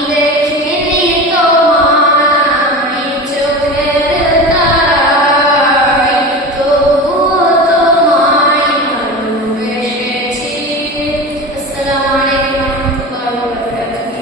donde